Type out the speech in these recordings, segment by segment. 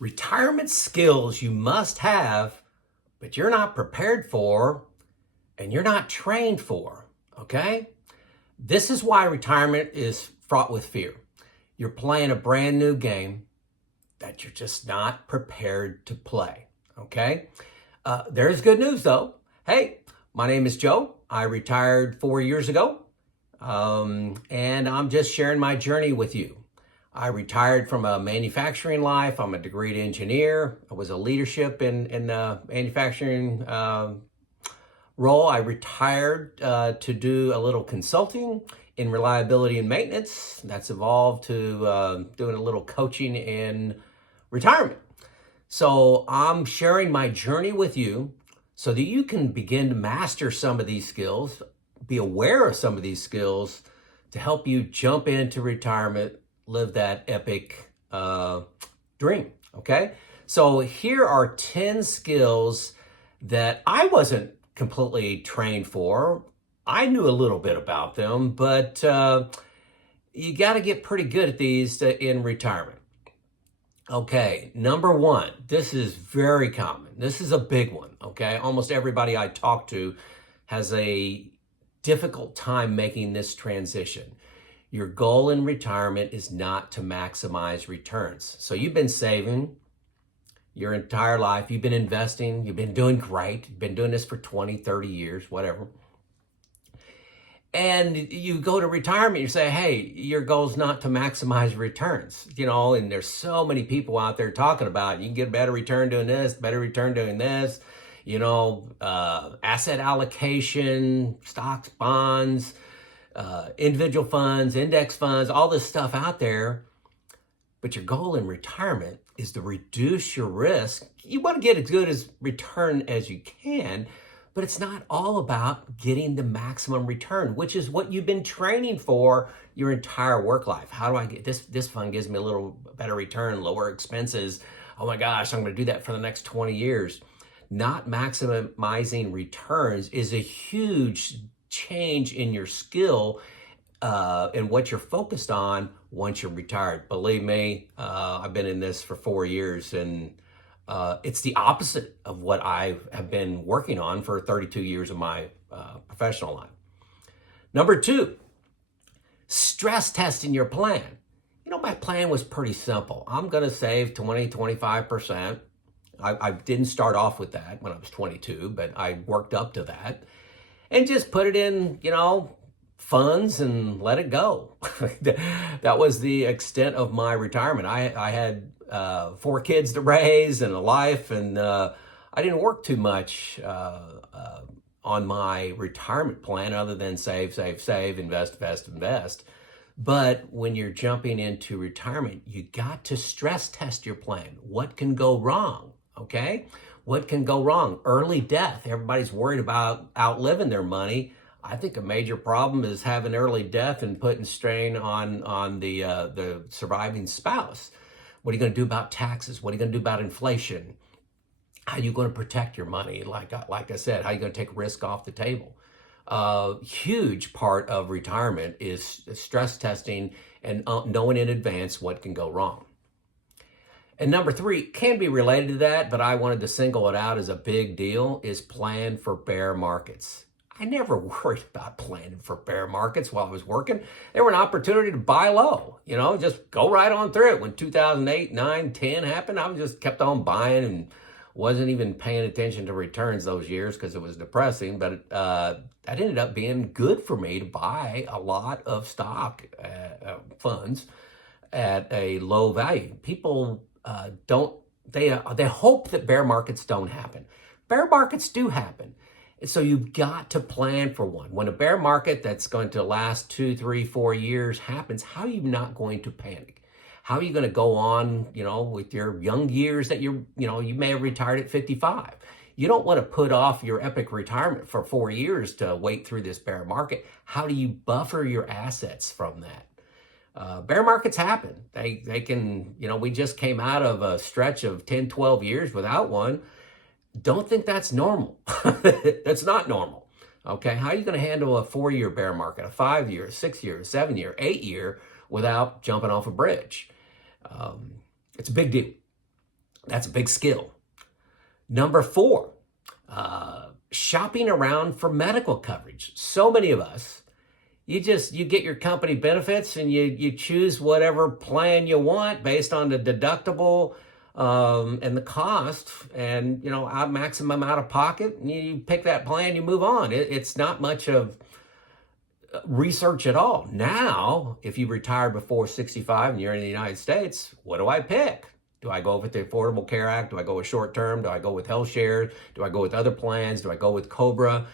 Retirement skills you must have, but you're not prepared for and you're not trained for, okay? This is why retirement is fraught with fear. You're playing a brand new game that you're just not prepared to play, okay? There's good news though. Hey, my name is Joe. I retired 4 years ago, and I'm just sharing my journey with you. I retired from a manufacturing life. I'm a degreed engineer. I was a leadership in the manufacturing role. I retired to do a little consulting in reliability and maintenance. That's evolved to doing a little coaching in retirement. So I'm sharing my journey with you so that you can begin to master some of these skills, be aware of some of these skills to help you jump into retirement, live that epic dream, okay? So here are 10 skills that I wasn't completely trained for. I knew a little bit about them, but you got to get pretty good at these in retirement. Okay, number one, this is very common. This is a big one, okay? Almost everybody I talk to has a difficult time making this transition. Your goal in retirement is not to maximize returns. So you've been saving your entire life. You've been investing. You've been doing great. You've been doing this for 20, 30 years, whatever. And you go to retirement, you say, hey, your goal is not to maximize returns, and there's so many people out there talking about, you can get a better return doing this, better return doing this, asset allocation, stocks, bonds, individual funds, index funds, all this stuff out there. But your goal in retirement is to reduce your risk. You want to get as good as return as you can, but it's not all about getting the maximum return, which is what you've been training for your entire work life. How do I get this? This fund gives me a little better return, lower expenses. Oh my gosh, I'm going to do that for the next 20 years. Not maximizing returns is a huge change in your skill and what you're focused on once you're retired. Believe me, I've been in this for 4 years, and it's the opposite of what I have been working on for 32 years of my professional life. Number two, stress testing your plan. My plan was pretty simple. I'm going to save 20, 25%. I didn't start off with that when I was 22, but I worked up to that and just put it in, funds and let it go. That was the extent of my retirement. I had 4 kids to raise and a life, and I didn't work too much on my retirement plan other than save, invest. But when you're jumping into retirement, you got to stress test your plan. What can go wrong, okay? What can go wrong? Early death. Everybody's worried about outliving their money. I think a major problem is having early death and putting strain on the surviving spouse. What are you going to do about taxes? What are you going to do about inflation? How are you going to protect your money? Like I said, how are you going to take risk off the table? Huge part of retirement is stress testing and knowing in advance what can go wrong. And number 3 can be related to that, but I wanted to single it out as a big deal, is plan for bear markets. I never worried about planning for bear markets while I was working. They were an opportunity to buy low, just go right on through it. When 2008, 9, 10 happened, I just kept on buying and wasn't even paying attention to returns those years because it was depressing. But that ended up being good for me to buy a lot of stock funds at a low value. People they hope that bear markets don't happen. Bear markets do happen. So you've got to plan for one. When a bear market that's going to last 2, 3, 4 years happens, how are you not going to panic? How are you going to go on, with your young years that you may have retired at 55? You don't want to put off your epic retirement for 4 years to wait through this bear market. How do you buffer your assets from that? Bear markets happen. They can, we just came out of a stretch of 10, 12 years without one. Don't think that's normal. That's not normal. Okay, how are you going to handle a 4-year bear market, a 5-year, 6-year, 7-year, 8-year without jumping off a bridge? It's a big deal. That's a big skill. Number 4, shopping around for medical coverage. So many of us, you get your company benefits and you choose whatever plan you want based on the deductible and the cost, and maximum out of pocket, and you pick that plan, you move on. It's not much of research at all. Now, if you retire before 65 and you're in the United States, what do I pick? Do I go with the Affordable Care Act? Do I go with short term? Do I go with health share? Do I go with other plans? Do I go with COBRA?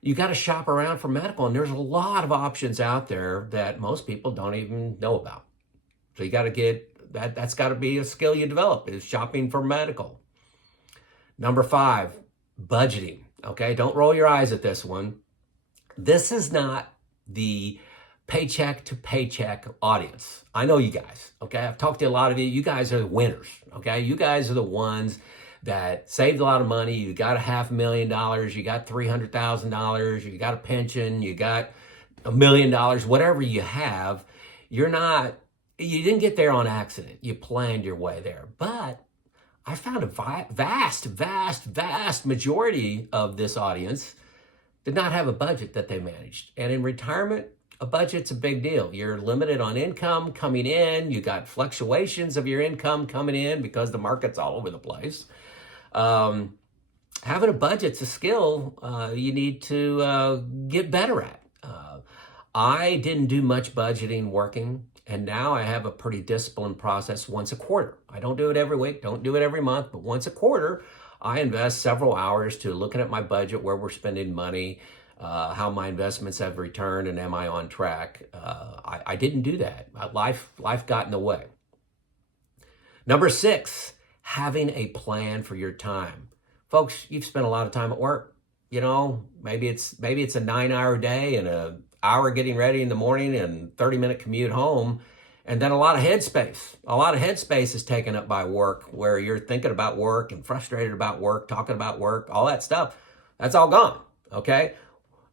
You got to shop around for medical, and there's a lot of options out there that most people don't even know about. So you got to get that. That's got to be a skill you develop, is shopping for medical. Number 5, budgeting. Okay, don't roll your eyes at this one. This is not the paycheck to paycheck audience. I know you guys, okay? I've talked to a lot of you. You guys are the winners, okay? You guys are the ones that saved a lot of money. You got $500,000, you got $300,000, you got a pension, you got $1 million, whatever you have. You didn't get there on accident. You planned your way there. But I found a vast majority of this audience did not have a budget that they managed. And in retirement, a budget's a big deal. You're limited on income coming in. You got fluctuations of your income coming in because the market's all over the place. Having a budget's a skill you need to get better at. I didn't do much budgeting working, and now I have a pretty disciplined process once a quarter. I don't do it every week, don't do it every month, but once a quarter, I invest several hours to looking at my budget, where we're spending money, how my investments have returned, and am I on track? I didn't do that. Life got in the way. Number 6, having a plan for your time. Folks, you've spent a lot of time at work. Maybe it's a 9-hour day and an hour getting ready in the morning and 30-minute commute home. And then a lot of headspace. A lot of headspace is taken up by work, where you're thinking about work and frustrated about work, talking about work, all that stuff. That's all gone, okay?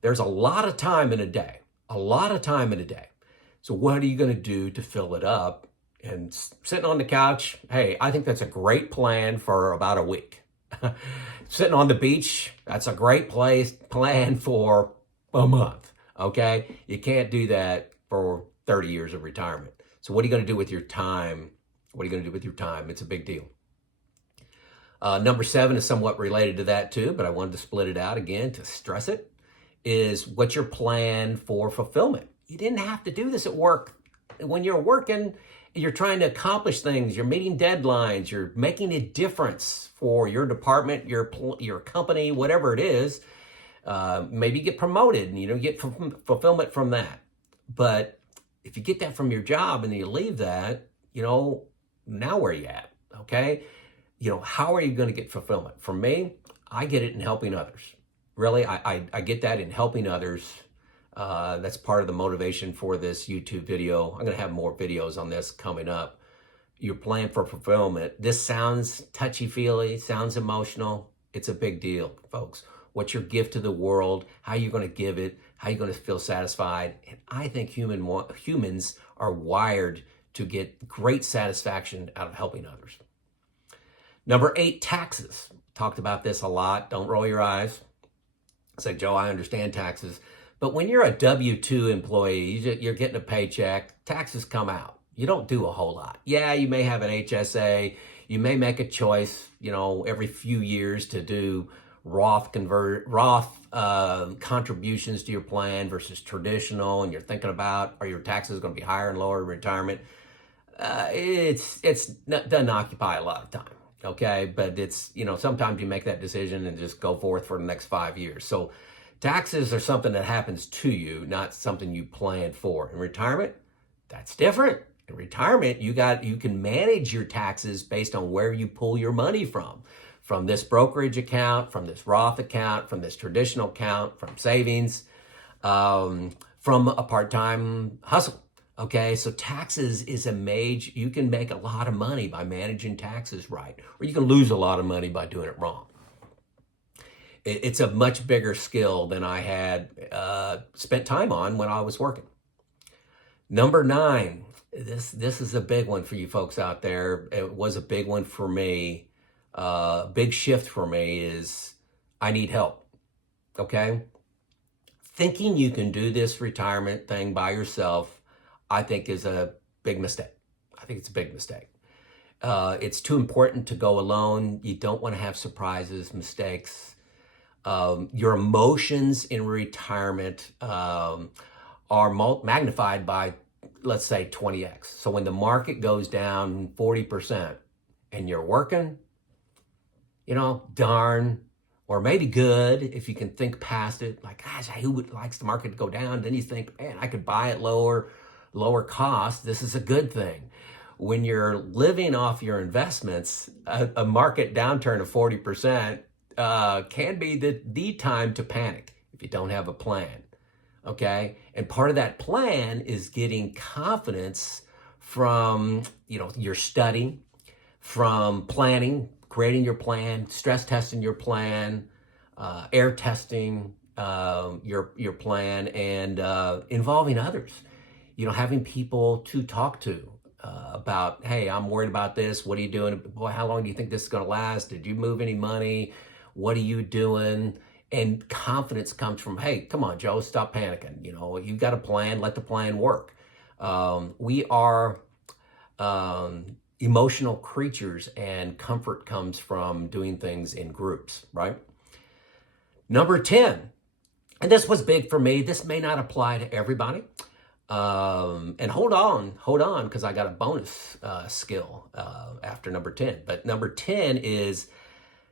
There's a lot of time in a day. So what are you going to do to fill it up? And sitting on the couch, hey, I think that's a great plan for about a week. Sitting on the beach, that's a great plan for a month, okay? You can't do that for 30 years of retirement. So what are you going to do with your time? It's a big deal. Number 7 is somewhat related to that too, but I wanted to split it out again to stress it, is what's your plan for fulfillment? You didn't have to do this at work. When you're working, you're trying to accomplish things, you're meeting deadlines, you're making a difference for your department, your company, whatever it is. Maybe get promoted and get fulfillment from that. But if you get that from your job and then you leave that, now where are you at? Okay? How are you going to get fulfillment? For me, I get it in helping others. Really, I get that in helping others. That's part of the motivation for this YouTube video. I'm going to have more videos on this coming up. Your plan for fulfillment. This sounds touchy-feely, sounds emotional. It's a big deal, folks. What's your gift to the world? How are you going to give it? How are you going to feel satisfied? And I think humans are wired to get great satisfaction out of helping others. Number 8, taxes. Talked about this a lot. Don't roll your eyes. Say, Joe, I understand taxes. But when you're a W-2 employee, you're getting a paycheck, taxes come out. You don't do a whole lot. Yeah, you may have an HSA. You may make a choice, every few years to do Roth contributions to your plan versus traditional, and you're thinking about, are your taxes going to be higher and lower in retirement? Doesn't occupy a lot of time, okay? But it's, sometimes you make that decision and just go forth for the next 5 years. So taxes are something that happens to you, not something you planned for. In retirement, that's different. In retirement, you can manage your taxes based on where you pull your money from this brokerage account, from this Roth account, from this traditional account, from savings, from a part-time hustle. Okay, so taxes is you can make a lot of money by managing taxes right, or you can lose a lot of money by doing it wrong. It's a much bigger skill than I had spent time on when I was working. Number 9, this is a big one for you folks out there. It was a big one for me. big shift for me is I need help. Okay? Thinking you can do this retirement thing by yourself, I think is a big mistake. I think it's a big mistake. It's too important to go alone. You don't want to have surprises, mistakes. Your emotions in retirement are magnified by, let's say, 20x. So when the market goes down 40% and you're working, darn, or maybe good if you can think past it. Like, gosh, who likes the market to go down? Then you think, man, I could buy it lower cost. This is a good thing. When you're living off your investments, a market downturn of 40% can be the time to panic if you don't have a plan. Okay? And part of that plan is getting confidence from, your study, from planning, creating your plan, stress testing your plan, air testing your plan, and involving others. Having people to talk to about, hey, I'm worried about this. What are you doing? Boy, how long do you think this is going to last? Did you move any money? What are you doing? And confidence comes from, hey, come on, Joe, stop panicking. You've got a plan. Let the plan work. We are emotional creatures, and comfort comes from doing things in groups, right? Number 10, and this was big for me. This may not apply to everybody. And hold on, because I got a bonus skill after number 10. But number 10 is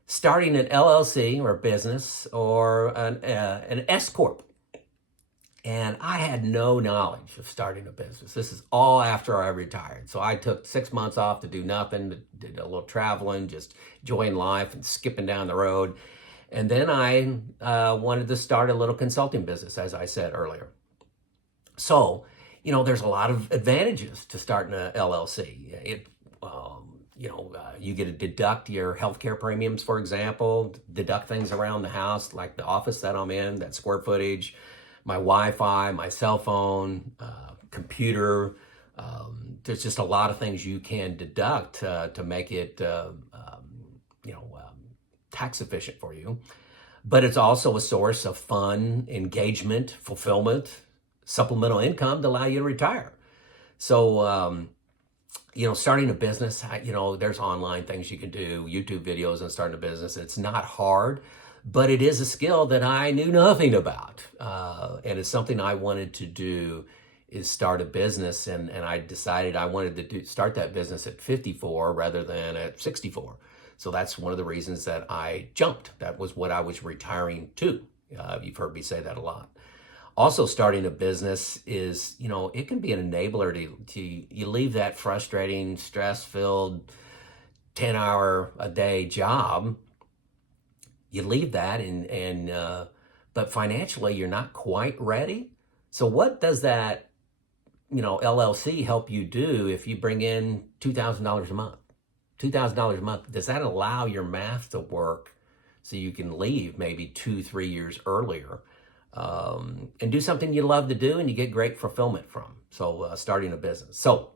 starting an LLC or business or an S Corp. And I had no knowledge of starting a business. This is all after I retired. So I took 6 months off to do nothing, did a little traveling, just enjoying life and skipping down the road. And then I wanted to start a little consulting business, as I said earlier. So, there's a lot of advantages to starting a LLC. You get to deduct your healthcare premiums, for example, deduct things around the house, like the office that I'm in, that square footage, my Wi-Fi, my cell phone, computer. There's just a lot of things you can deduct to make it, tax efficient for you. But it's also a source of fun, engagement, fulfillment, supplemental income to allow you to retire. So, starting a business, there's online things you can do, YouTube videos on starting a business. It's not hard, but it is a skill that I knew nothing about. And it's something I wanted to do, is start a business. And I decided I wanted to start that business at 54 rather than at 64. So that's one of the reasons that I jumped. That was what I was retiring to. You've heard me say that a lot. Also, starting a business is, it can be an enabler to you leave that frustrating, stress-filled 10-hour-a-day job. You leave that but financially you're not quite ready. So what does that, LLC help you do if you bring in $2,000 a month? $2,000 a month, does that allow your math to work so you can leave maybe 2-3 years earlier and do something you love to do and you get great fulfillment from? So starting a business. So,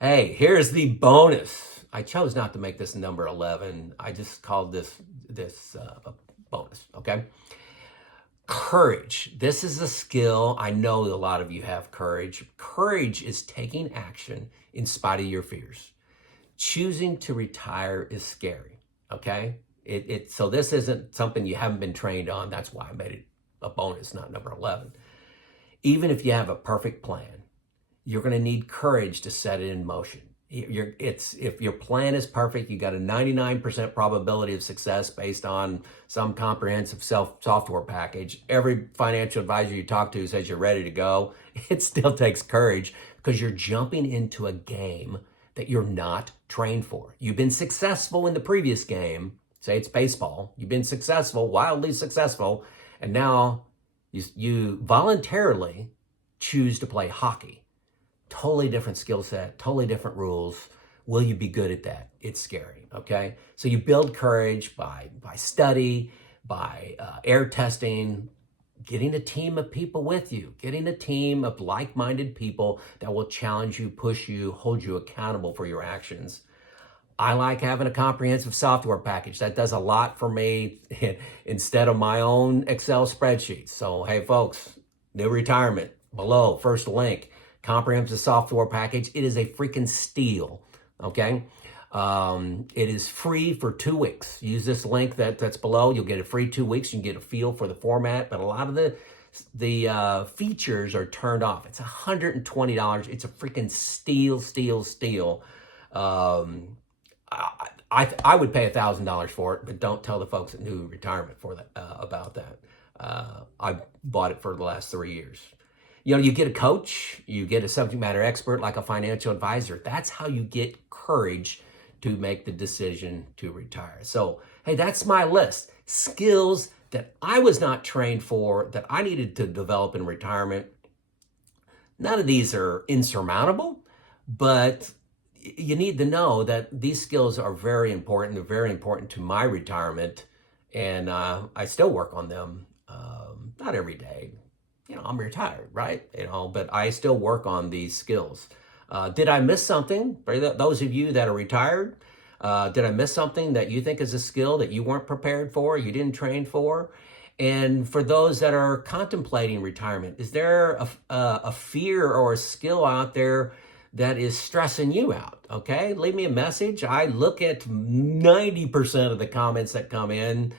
hey, here's the bonus. I chose not to make this number 11. I just called this a bonus, okay? Courage. This is a skill. I know a lot of you have courage. Courage is taking action in spite of your fears. Choosing to retire is scary, okay? So this isn't something you haven't been trained on. That's why I made it a bonus, not number 11. Even if you have a perfect plan, you're going to need courage to set it in motion. If your plan is perfect, you got a 99% probability of success based on some comprehensive software package. Every financial advisor you talk to says you're ready to go. It still takes courage because you're jumping into a game that you're not trained for. You've been successful in the previous game. Say it's baseball. You've been successful, wildly successful, and now you voluntarily choose to play hockey. Totally different skill set, totally different rules. Will you be good at that? It's scary, okay? So you build courage by study, by air testing, getting a team of people with you, getting a team of like-minded people that will challenge you, push you, hold you accountable for your actions. I like having a comprehensive software package. That does a lot for me instead of my own Excel spreadsheets. So, hey, folks, new retirement below, first link, comprehensive software package. It is a freaking steal, okay? It is free for 2 weeks. Use this link that's below. You'll get a free 2 weeks. You can get a feel for the format, but a lot of the features are turned off. It's $120. It's a freaking steal. I would pay $1,000 for it, but don't tell the folks at New Retirement for that about that. I bought it for the last 3 years. You know, you get a coach, you get a subject matter expert like a financial advisor. That's how you get courage to make the decision to retire. So, hey, that's my list. Skills that I was not trained for, that I needed to develop in retirement. None of these are insurmountable, but you need to know that these skills are very important. They're very important to my retirement, and I still work on them. Not every day. You know, I'm retired, right? You know, but I still work on these skills. Did I miss something? For those of you that are retired, did I miss something that you think is a skill that you weren't prepared for, you didn't train for? And for those that are contemplating retirement, is there a fear or a skill out there that is stressing you out? Okay, leave me a message. I look at 90% of the comments that come in,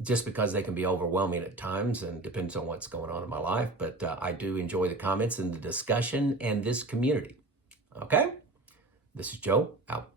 just because they can be overwhelming at times and depends on what's going on in my life. But I do enjoy the comments and the discussion and this community. Okay, this is Joe, out.